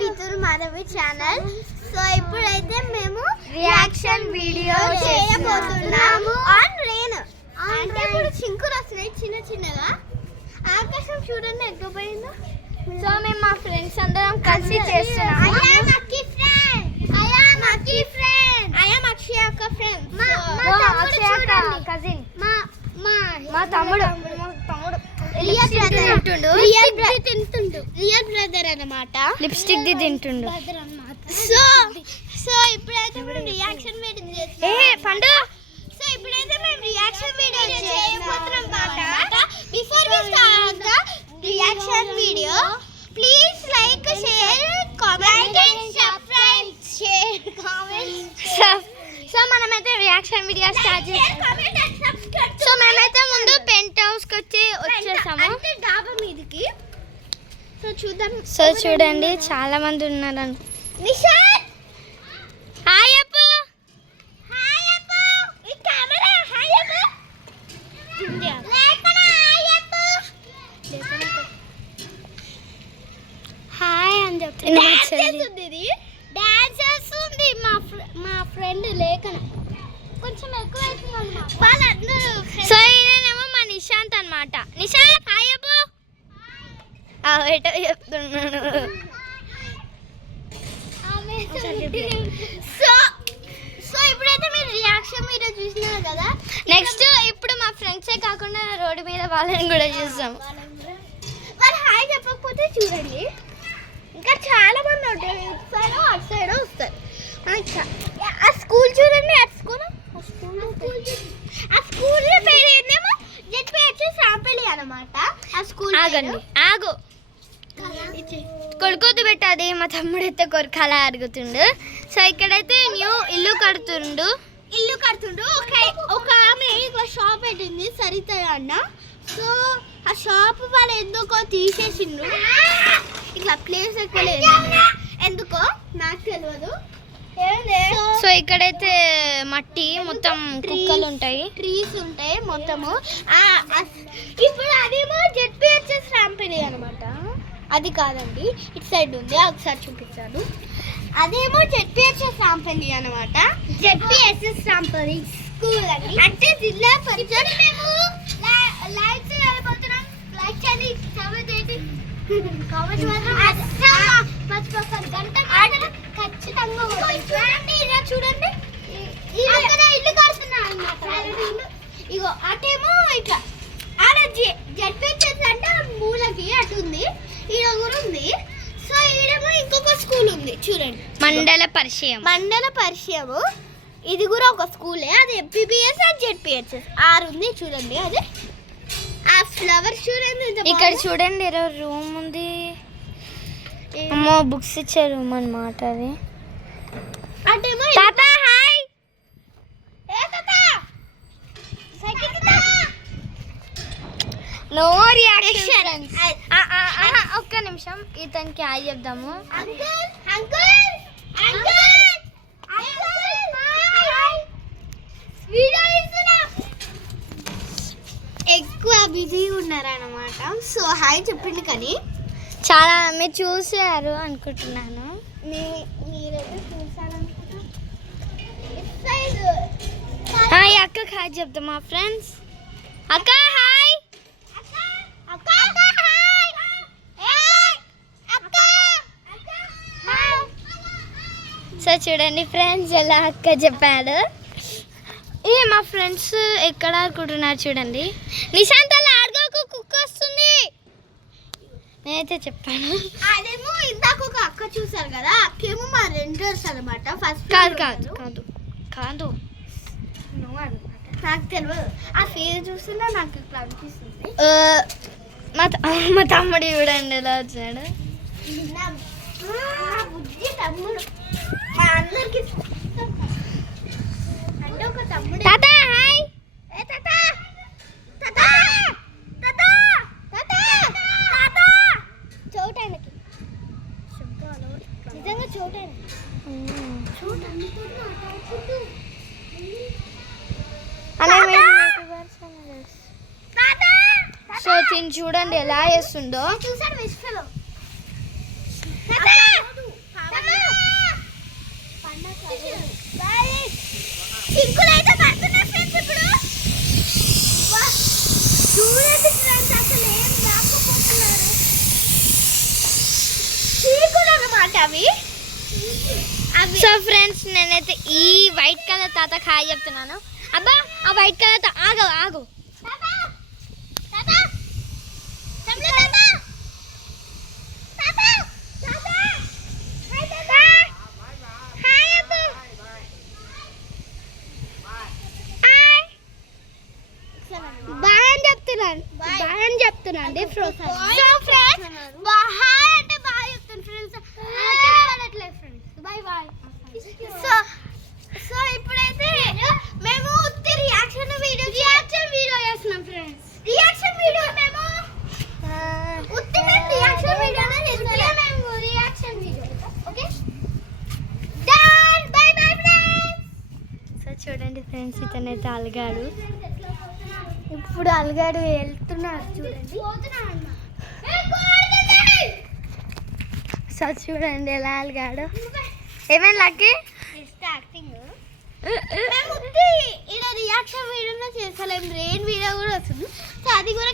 బితుల్ Madhavi channel. So ఇప్పుడైతే మేము reaction video చేయబోతున్నాము ఆన్ రెయిన్. అంటే ఇప్పుడు చింకులు వస్తున్నాయి చిన్న చిన్నగా. ఆకాశం చూడండి ఎగ్గపోయిందో. సో మేము మా ఫ్రెండ్స్ అందరం కలిసి చేస్తున్నాము. మా తమ్ముడు రియల్ బ్రదర్ అన్నమాట. లిప్స్టిక్ ది తింటుండు. సో ఇప్పుడైతే మేము రియాక్షన్ వీడియో చేస్తున్నాం. సో ఇప్పుడైతే మేము రియాక్షన్ వీడియో చేయబోతున్నాం అన్నమాట. Before we start the reaction video, please like, share, comment and subscribe. So మనమైతే రియాక్షన్ వీడియో స్టార్ట్ చేస్తాం. సో మేమైతే ముందు పెంట్ హౌస్ కి వచ్చేసాము డాబా మీదకి. సో చూద్దాం. సో చూడండి చాలా మంది ఉన్నారు. నిషాద్ హాయ్ అప్పు. హాయ్ అప్పు. ఈ కెమెరా హాయ్ అప్పు. లేకన హాయ్ అప్పు. హాయ్ అని చెప్తుంది. డాన్స్ చేస్తుంది మా ఫ్రెండ్ లేఖన. కొంచెం ఎక్కువ అవుతుంది వాళ్ళందరూ. సో ఈయనేమో మా నిశాంత్ అన్నమాట. నిశాంత్ హాయ్ అప్పు. ఎటో చెప్తున్నాడు. సో ఇప్పుడైతే మీరు రియాక్షన్ వీడియో చూసినారు కదా. నెక్స్ట్ ఇప్పుడు మా ఫ్రెండ్సే కాకుండా రోడ్డు మీద వాళ్ళని కూడా చూస్తాం. మరి హాయ్ చెప్పకపోతే చూడండి, ఇంకా చాలా మంది ఉంటారు. ఇటు సైడ్ అటు సైడ్ వస్తారు. ఆ స్కూల్ చూడండి. ఆ స్కూల్ పేరు ఏందేమో జెడ్పీహెచ్ సాంపల్లి అన్నమాట. ఆ స్కూల్ ఆగండి ఆగు. కొడుకోద్దు పెట్టాది. మా తమ్ముడైతే కొరకాల అరుగుతుండు. సో ఇక్కడైతే న్యూ ఇల్లు కడుతుండు. ఒక ఆమె ఇట్లా షాప్ పెట్టింది సరిత అన్న. సో ఆ షాప్ వాళ్ళు ఎందుకో తీసేసిండ్రు. ఇట్లా ప్లేస్ ఎక్కువ లేదు ఎందుకో నాకు తెలియదు. సో ఇక్కడైతే మట్టి మొత్తం కుక్కలు ఉంటాయి, ట్రీస్ ఉంటాయి మొత్తము. ఇప్పుడు అదేమో జెడ్పీహెచ్ఎస్ రాంపల్లి అనమాట. అది కాదండి, ఇటు సైడ్ ఉంది, ఒకసారి చూపిస్తాను. అదేమో జెడ్పీహెచ్ఎస్ రాంపల్లి అనమాట. జెడ్పీహెచ్ఎస్ రాంపల్లి స్కూల్ అని అంటే జిల్లా పరిషత్. మేము లైక్స్ వెళ్ళిపోతున్నాం. లైక్ చేయండి, కామెంట్ చేయండి, కామెంట్ మాత్రం మర్చిపోకండి. గంట ఖచ్చితంగా చూడండి. ఇల్లు కడుతున్నా అన్నమాట. ఇగో అటేమో ఇట్లా ఆడ జెడ్పీహెచ్ఎస్ అంటే మూలకి అటు ఉంది, ఈడ కూడా ఉంది. సో ఈడేమో ఇంకొక స్కూల్ ఉంది చూడండి, మండల పరిచయం. ఇది కూడా ఒక స్కూలే. అది ఎంపీబీఎస్ అండ్ జెడ్పీహెచ్ఎస్ 6 ఉంది చూడండి. అదే ఆ ఫ్లవర్స్ చూడండి. ఇక్కడ చూడండి రూమ్ ఉంది. అమ్మో బుక్స్ ఇచ్చే రూమ్ అన్నమాట అది. అటేమో తాత హాయ్. No reaction. ఒక్క నిమిషం ఇతనికి హాయ్ చెప్దాము. ఎక్కువ బిజీగా ఉన్నారన్నమాట. సో హాయ్ చెప్పింది కానీ చాలా మీరు చూసారు అనుకుంటున్నాను. మీరైతే చూసారనుకుంటా. హాయ్ అక్కకి హాయ్ చెప్తాం మా ఫ్రెండ్స్. అక్క హాయ్. సో చూడండి ఫ్రెండ్స్ ఎలా అక్క చెప్పాడు. మా ఫ్రెండ్స్ ఎక్కడ ఆడుకుంటున్నారు చూడండి. నిశాంత్ అలా ఆడుకోకు, కుక్క వస్తుంది. నేనైతే చెప్పాను. అదేమో ఇందాక ఒక అక్క చూసారు కదా, అక్కేమో మా రెంటర్స్ అనమాట. ఫస్ట్ కాదు నాకు తెలియదు. ఆ ఫేస్ చూస్తున్నా నాకు ఇట్లా అనిపిస్తుంది. మా తమ్ముడు చూడండి ఎలా వచ్చాడు. నా బుద్ధి తమ్ముడు మా అందరికి అంటే ఒక తమ్ముడు. తాత హాయ్. చోటానికి నిజంగా చోటానికి సో తిని చూడండి ఎలా చేస్తుందో. చూసాడు చింకులు అయితే పడుతున్నాయి ఫ్రెండ్స్ ఇప్పుడు. చూడండి ఫ్రెండ్స్ అసలు ఏం రాకపోతున్నారు. చీకులు అన్నమాట అవి. సో ఫ్రెండ్స్ నేనైతే ఈ వైట్ కలర్ తాతకి హాయ్ చెప్తున్నాను. అబ్బా ఆ వైట్ కలర్ ఆగు ఆగు. బాయ్ అని చెప్తున్నాను అండి. బాయ్ అంటే బాయ్ చెప్తాను ఫ్రెండ్స్. Bye bye. సో ఇప్పుడైతే మేము రియాక్షన్ వీడియో చేస్తున్నాం ఫ్రెండ్స్. రియాక్షన్ వీడియో మేము రియాక్షన్ వీడియోనే చేస్తున్నాం. మేము reaction video. Okay done. By bye friends. So చూడండి ఫ్రెండ్స్ ఇతనైతే అలిగాడు. ఇప్పుడు అలిగాడు వెళ్తున్నారు చూడండి. సో చూడండి ఎలా అలిగాడు. ఏమైనా లక్కీ ఇలా రియాక్షన్ వీడియోలో చేస్తలేం. రెయిన్ వీడియో కూడా వస్తుంది. సో అది కూడా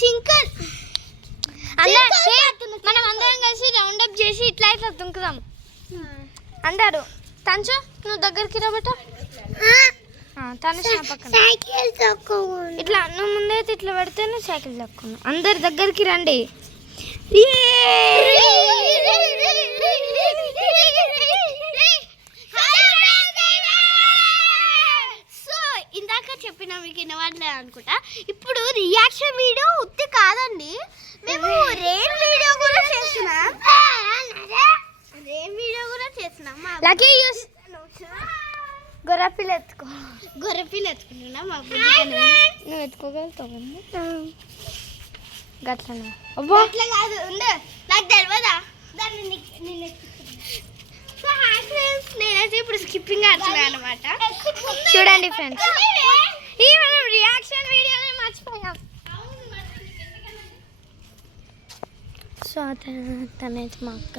చింకల్ మనం అందరం కలిసి రౌండ్ అప్ చేసి ఇట్లా ఇట్లా దుంకుదాం అందరు. తంచు నువ్వు దగ్గరికి రాబట్ట. తనుష్ నా పక్కన సైకిల్ ఇట్లా నువ్వు ముందైతే ఇట్లా పెడితేనే సైకిల్ తక్కువ. అందరి దగ్గరికి రండి. సో ఇందాక చెప్పిన మీకు వినవాలే అనుకుంటా. ఇప్పుడు రియాక్షన్ వీడియో ఉత్తి కాదండి, మేము రెయిన్ వీడియో కూడా చేస్తున్నాం. రెయిన్ వీడియో కూడా చేస్తున్నాం. లక్కీ యూస్ గొర్రెపిల్ల ఎత్తుకో. గొర్రెపిల్ల ఎత్తుకుంటున్నా. మా నువ్వు ఎత్తుకోగలుగుతావు గట్లనా? అట్లా కాదు ఉండు, నాకు తెలియదా దాన్ని. సో హాయ్ ఫ్రెండ్స్, నేనైతే ఇప్పుడు స్కిప్పింగ్ ఆడుతున్నాను అనమాట. చూడండి ఫ్రెండ్స్ ఈ మనం రియాక్షన్ వీడియోనే మర్చిపోయాం. సో తనైతే మా అక్క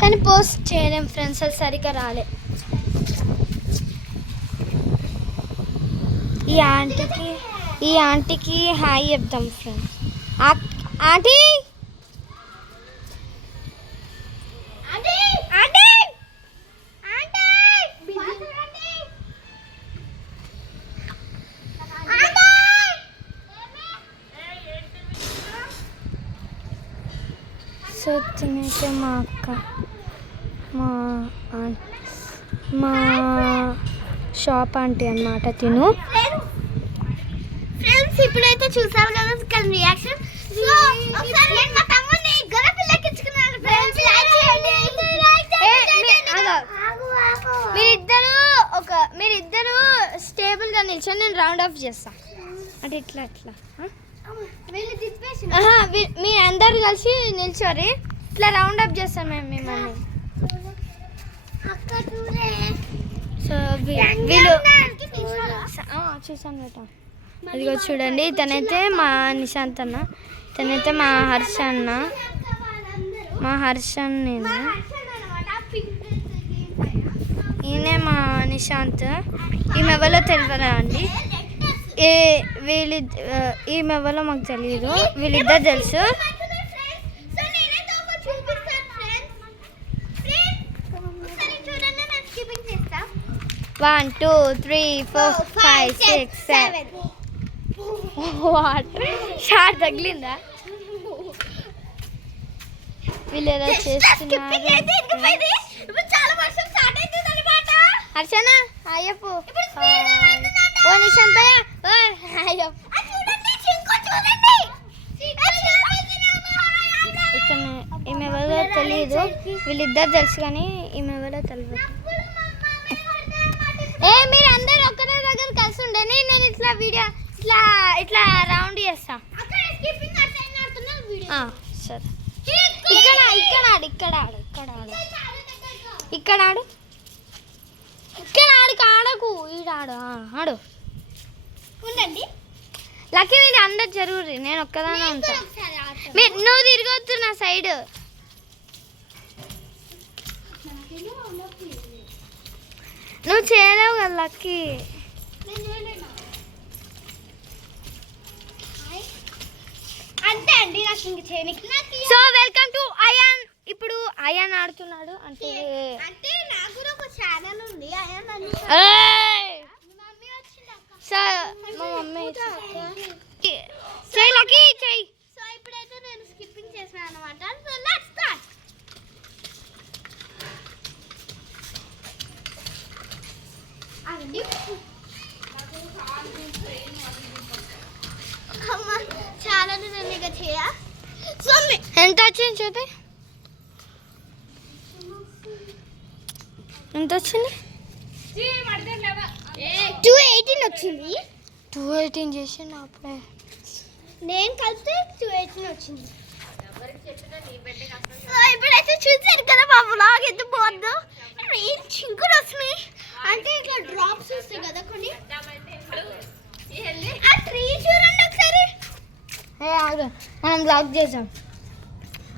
కానీ పోస్ట్ చేయలేం ఫ్రెండ్స్, అది సరిగ్గా రాలే. ఈ ఆంటీకి హాయ్ చెప్దాం ఫ్రెండ్స్. ఆంటీ సో తినైతే మా అక్క మా షాప్ ఆంటీ అన్నమాట తిను. ఫ్రెండ్స్ ఇప్పుడైతే చూసారు కదా రియాక్షన్. సో ఒకసారి నేను మా తమ్ముని గొర్రెపిల్లకి ఇచ్చుకున్నాను ఫ్రెండ్స్. మీరిద్దరు స్టేబుల్ గా నిల్చొని నేను రౌండ్ ఆఫ్ చేస్తా. అంటే ఇట్లా ఇట్లా మీ అందరు కలిసి నిల్చోరి, ఇట్లా రౌండ్ అప్ చేస్తాం మేము మిమ్మల్ని. సో వీళ్ళు చూసాను బేట. ఇదిగో చూడండి, తనైతే మా నిశాంత్ అన్న, తనైతే మా హర్ష అన్న. మా హర్ష నేను, ఈయనే మా నిశాంత్. ఈమె ఎవరో తెలియదా అండి? ఈమె ఎవరో మాకు తెలియదు, వీళ్ళిద్దరు తెలుసు. 1 2 3 4 5 6 7. వాట్ షార్ట్ తగిలిందా? వీళ్ళు ఏదో చేస్తున్నారు. హర్షనా అయ్యప్పు ఓ నిశాంతయ్య ఇక్కడ ఈమె ఎవరో తెలియదు, వీళ్ళిద్దరు తెలుసు కానీ ఈమె ఎవరో తెలియదు. మీరు అందరు ఒక్కడే దగ్గర కలిసి ఉండండి, నేను ఇట్లా వీడియో ఇట్లా రౌండ్ చేస్తా. సరే ఇక్కడ ఆడు ఆడకు, ఈడాడు ఆడు ఉండండి. లక్కీ మీరు అందరు జరుగురి, నేను ఒక్కదానే ఉంటా. ఒకసారి ఆడతాను. నువ్వు తిరగొద్దు నా సైడ్. నువ్వు చేయలేవు కదా లక్కీ. అంతే అండి, నాకు ఇంక చేయనికి. So welcome to Ayaan. ఇప్పుడు అయాన్ ఆడుతున్నాడు అంటే నాకు కూడా ఒక ఛానల్ ఉంది. సో మా మమ్మీ చెయ్యి లక్కీ చెయ్యి. సో ఇప్పుడైతే నేను స్కిప్పింగ్ చేసాను అనమాట. So let's start. అమ్మ చాలా నేను ఇక చేయ. సో ఎంత వచ్చింది చూపి, ఎంత వచ్చింది? 218 వచ్చింది. 218 చేసిండు అప్పుడే. నేను కలిపితే 218 వచ్చింది. సో ఇప్పుడైతే చూసారు కదా మా వ్లాగ్ ఎంత బాగుందో. ఏం చింకులు వస్తున్నాయి అంటే ఇట్లా డ్రాప్స్ వస్తాయి కదా కొన్ని. ఆ ట్రీ చూడండి ఒకసారి. మనం బ్లాక్ చేసాం.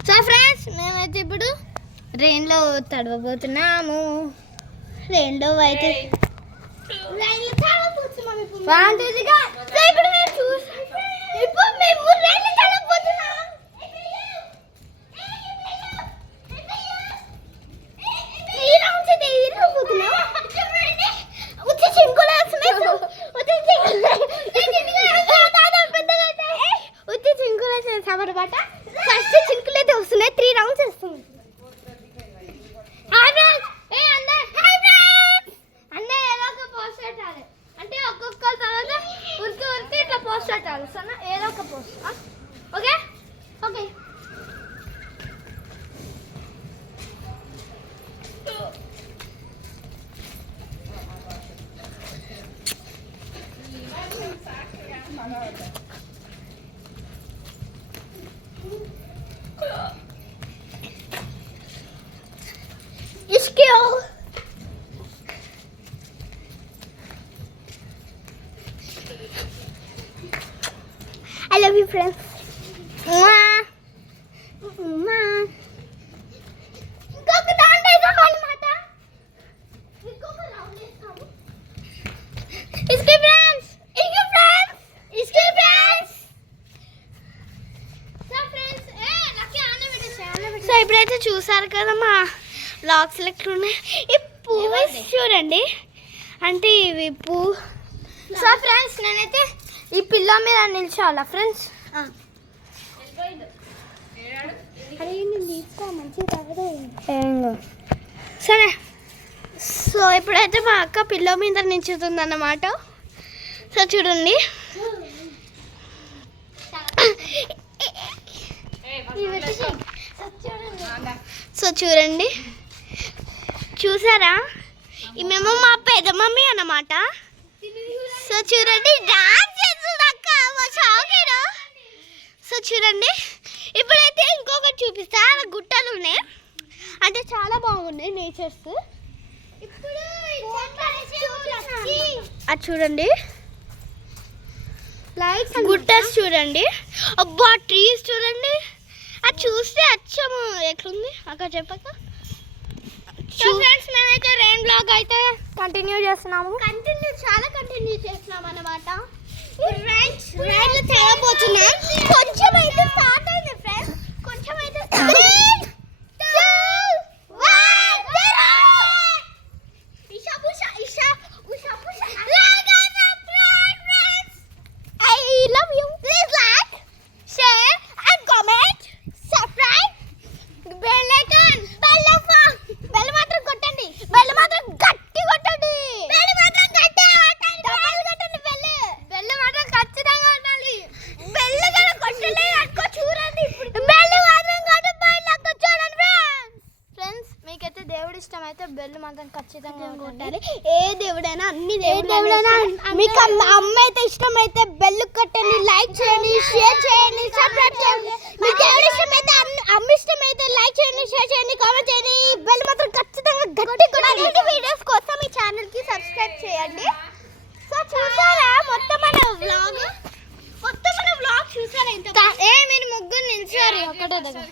సో ఫ్రెండ్స్ మేమైతే ఇప్పుడు రెయిన్లో తడవబోతున్నాము. రెండో అయితే రైలు చాలా చూస్తున్నాం ఇప్పుడు. వాంటిదిగా సో ఇప్పుడు మేము చూసాం. ఇప్పుడు మేము రైలు తడవబోతున్నాం. ఈ రౌండ్స్ అయితే ఈ రౌండ్ పోతున్నాం. ఉత్తి చింకులు వస్తున్నాయి. ఉత్తి చింకులు వేసేసాం అనమాట. ఫస్ట్ చింకులు అయితే వస్తున్నాయి. 3 రౌండ్స్ వస్తున్నాయి. అంటే ఒక్కొక్క తర్వాత ఉరికి ఇట్లా పోస్ట్ పెట్టాలి. సరేనా? ఏదో ఒక post. Okay okay. Skill. I love you, friends. ఇంకొక రౌండ్ వేసాం అన్నమాట. ఇంకొక రౌండ్ వేస్తాము. ఇస్కే ఫ్రెండ్స్, ఇస్కే ఫ్రెండ్స్, ఇస్కే ఫ్రెండ్స్. సో ఫ్రెండ్స్ లక్కీ ఆనే పెట్టేసాయి. సో ఇప్పుడైతే చూసారు కదా మా లాక్స్ లెక్క ఉన్నాయి. ఈ పువ్వు చూడండి, అంటే ఇవి పువ్వు. సో ఫ్రెండ్స్ నేనైతే ఈ పిల్ల మీద నిల్చోవాలా ఫ్రెండ్స్? సరే. సో ఇప్పుడైతే మా అక్క పిల్ల మీద నిల్చుతుంది అన్నమాట. సో చూడండి, సో చూడండి, చూసారా? ఈమెమో మా పెద్ద మమ్మీ అన్నమాట. సో చూడండి, డాన్స్ చేస్తుంది అక్క. సో చూడండి, ఇప్పుడైతే ఇంకొకటి చూపిస్తా. అలా గుట్టలు ఉన్నాయి, అంటే చాలా బాగున్నాయి నేచర్స్. ఇప్పుడు అది చూడండి, లైట్స్ గుట్టస్ చూడండి. అబ్బా ట్రీస్ చూడండి. అది చూస్తే అచ్చము ఎట్లుంది అక్కడ చెప్పక. ఫ్రెండ్స్ మేమైతే రెయిన్ బ్లాగ్ అయితే కంటిన్యూ చేస్తున్నాము. చాలా కంటిన్యూ చేస్తున్నాం అన్నమాట. ఫ్రెండ్స్ రైలు తెరబోతున్నాం. కొంచెం అయితే స్టార్ట్ అయింది ఫ్రెండ్స్, కొంచెం అయితే ఇష్టమైతే బెల్ మాత్రం ఖచ్చితంగా కొట్టాలి. ఏ దేవుడైనా అన్ని దేవుడైనా మీకు అమ్మ అయితే ఇష్టమైతే బెల్ కొట్టండి, లైక్ చేయండి, షేర్ చేయండి, సబ్స్క్రైబ్ చేయండి. మీకు దేవుడు ఇష్టమైతే అమ్మ ఇష్టమైతే లైక్ చేయండి, షేర్ చేయండి, కామెంట్ చేయండి. బెల్ మాత్రం ఖచ్చితంగా గట్టి కొట్టండి. వీడియోస్ కోసం ఈ ఛానల్ కి సబ్స్క్రైబ్ చేయండి. సో చూసారా మొత్తం మన వ్లాగ్ ఒకటే దగ్గర